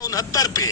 69 पे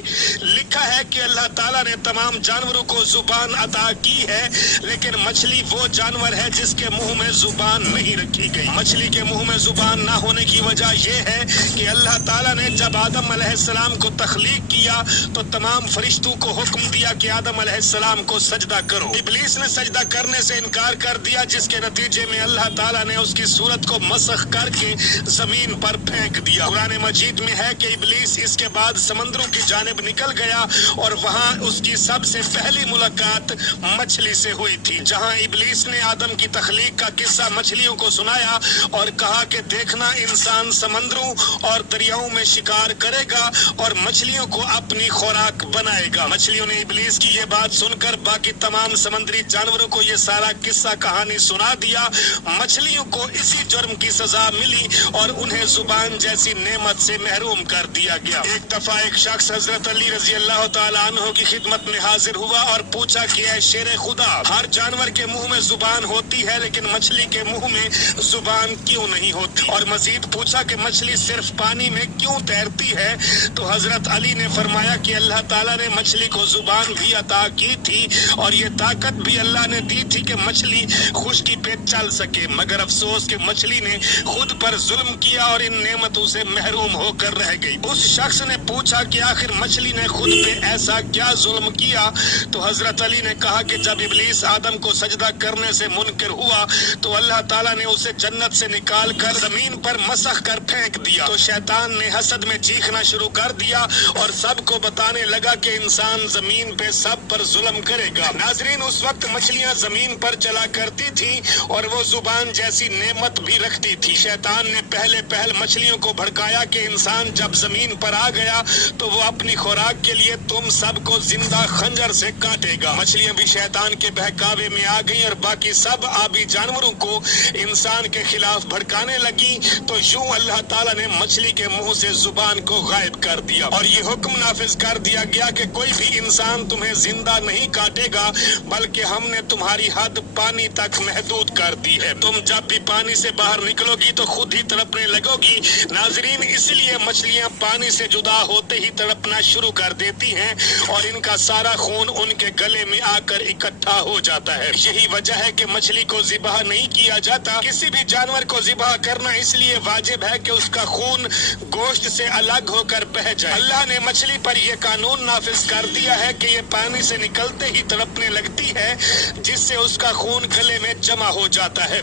लिखा है कि अल्लाह ताला ने तमाम जानवरों को जुबान अता की है, लेकिन मछली वो जानवर है जिसके मुंह में जुबान नहीं रखी गई। मछली के मुंह में जुबान ना होने की वजह ये है कि अल्लाह ताला ने जब आदम अलैहिस्सलाम को तख्लीक किया तो तमाम फरिश्तों को हुक्म दिया कि आदम अलैहिस्सलाम को सजदा करो। इब्लीस ने सजदा करने से इनकार कर दिया, जिसके नतीजे में अल्लाह ताला ने उसकी सूरत को मसख करके जमीन पर फेंक दिया। कुरान मजीद में है कि इब्लीस इसके बाद समंदरों की जानिब निकल गया और वहाँ उसकी सबसे पहली मुलाकात मछली से हुई थी, जहाँ इब्लीस ने आदम की तख्लीक का किस्सा मछलियों को सुनाया और कहा कि देखना, इंसान समंदरों और दरियाओं में शिकार करेगा और मछलियों को अपनी खुराक बनाएगा। मछलियों ने इब्लीस की ये बात सुनकर बाकी तमाम समंदरी जानवरों को ये सारा किस्सा कहानी सुना दिया। मछलियों को इसी जुर्म की सजा मिली और उन्हें जुबान जैसी नेमत से महरूम कर दिया गया। एक दफा एक शख्स हजरत अली रजी अल्लाह तआला अन्हु की खिदमत में हाजिर हुआ और पूछा कि ऐ शेर खुदा, हर जानवर के मुंह में जुबान होती है लेकिन मछली के मुंह में जुबान क्यों नहीं होती? और मजीद पूछा कि मछली सिर्फ पानी में क्यों तैरती है? तो हजरत अली ने फरमाया कि अल्लाह ताला ने मछली को जुबान भी अता की थी और ये ताकत भी अल्लाह ने दी थी कि मछली खुश्की पे चल सके, मगर अफसोस कि मछली ने खुद पर जुल्म किया और इन नेमतों से महरूम होकर रह गई। उस शख्स ने पूछा कि आखिर मछली ने खुद पे ऐसा क्या जुल्म किया? तो हजरत अली ने कहा कि जब इब्लीस आदम को सजदा करने से मुनकर हुआ तो अल्लाह ताला ने उसे जन्नत से निकाल कर जमीन पर मसख कर फेंक दिया। तो शैतान ने हसद में चीखना शुरू कर दिया और सबको बताने लगा कि इंसान जमीन पे सब पर जुल्म करेगा। नाजरीन, उस वक्त मछलियां जमीन पर चला करती थी और वो जुबान जैसी नेमत भी रखती थी। शैतान ने पहले पहल मछलियों को भड़काया कि इंसान जब जमीन पर आ गया तो वो अपनी खुराक के लिए तुम सबको जिंदा खंजर से काटेगा। मछलियां भी शैतान के बहकावे में आ गईं और बाकी सब आबी जानवरों को इंसान के खिलाफ भड़काने लगी। तो यूं अल्लाह ताला ने मछली के मुंह से जुबान को गायब कर दिया और ये हुक्म नाफिज कर दिया गया कि कोई भी इंसान तुम्हें जिंदा नहीं काटेगा, बल्कि हमने तुम्हारी हद पानी तक महदूद कर दी है। तुम जब भी पानी से बाहर निकलोगी तो खुद ही तड़पने लगोगी। नाजरीन, इसलिए मछलियां पानी से जुदा होते ही तड़पना शुरू कर देती हैं और इनका सारा खून उनके गले में आकर इकट्ठा हो जाता है। यही वजह है कि मछली को ज़िबह नहीं किया जाता। किसी भी जानवर को ज़िबह करना इसलिए वाजिब है कि उसका खून गोश्त से अलग होकर बह जाए। अल्लाह ने मछली पर यह कानून नाफिज कर दिया है कि ये पानी से निकलते ही तड़पने लगती है, जिससे उसका खून गले में जमा हो जाता है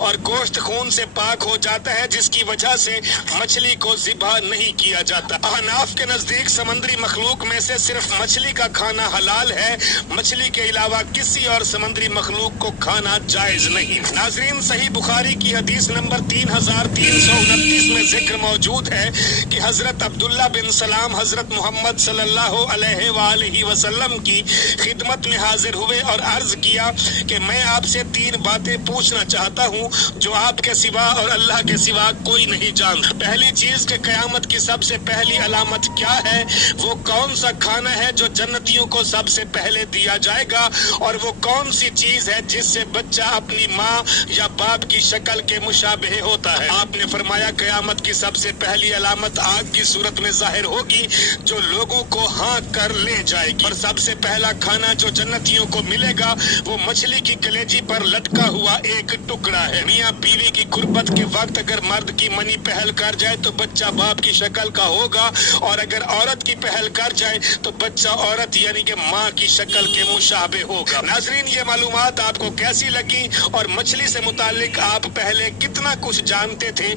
और गोश्त खून से पाक हो जाता है, जिसकी वजह से मछली को ज़िबह नहीं किया जाता। अहनाफ के नजदीक समंदरी मखलूक में से सिर्फ मछली का खाना हलाल है। मछली के अलावा किसी और समुद्री मखलूक को खाना जायज नहीं। नाजरीन, सही बुखारी की हदीस नंबर 3329 में जिक्र मौजूद है कि हजरत अब्दुल्ला बिन सलाम हजरत मोहम्मद सल्लल्लाहु अलैहि वसल्लम की खिदमत में हाजिर हुए और अर्ज किया कि मैं आपसे 3 बातें पूछना चाहता हूँ जो आपके सिवा और अल्लाह के सिवा कोई नहीं जानता। पहली चीज के कयामत की सबसे पहली अलामत क्या है? वो कौन सा खाना है जो जन्नतियों को सबसे पहले दिया जाएगा? और वो कौन सी चीज है जिससे बच्चा अपनी माँ या बाप की शक्ल के मुशाबहे होता है? आपने फरमाया कयामत की सबसे पहली अलामत आग की सूरत में जाहिर होगी जो लोगों को हाँक कर ले जाएगी। और सबसे पहला खाना जो जन्नतियों को मिलेगा वो मछली की कलेजी पर लटका हुआ एक टुकड़ा है। मियाँ बीवी की गुर्बत के वक्त अगर मर्द की मनी पहल कर जाए तो बच्चा बाप की शक्ल का होगा और अगर औरत की पहल कर जाए तो बच्चा औरत यानी कि माँ की शक्ल के मुशाबे होगा। नाजरीन, ये मालूमात आपको कैसी लगी और मछली से मुतालिक आप पहले कितना कुछ जानते थे?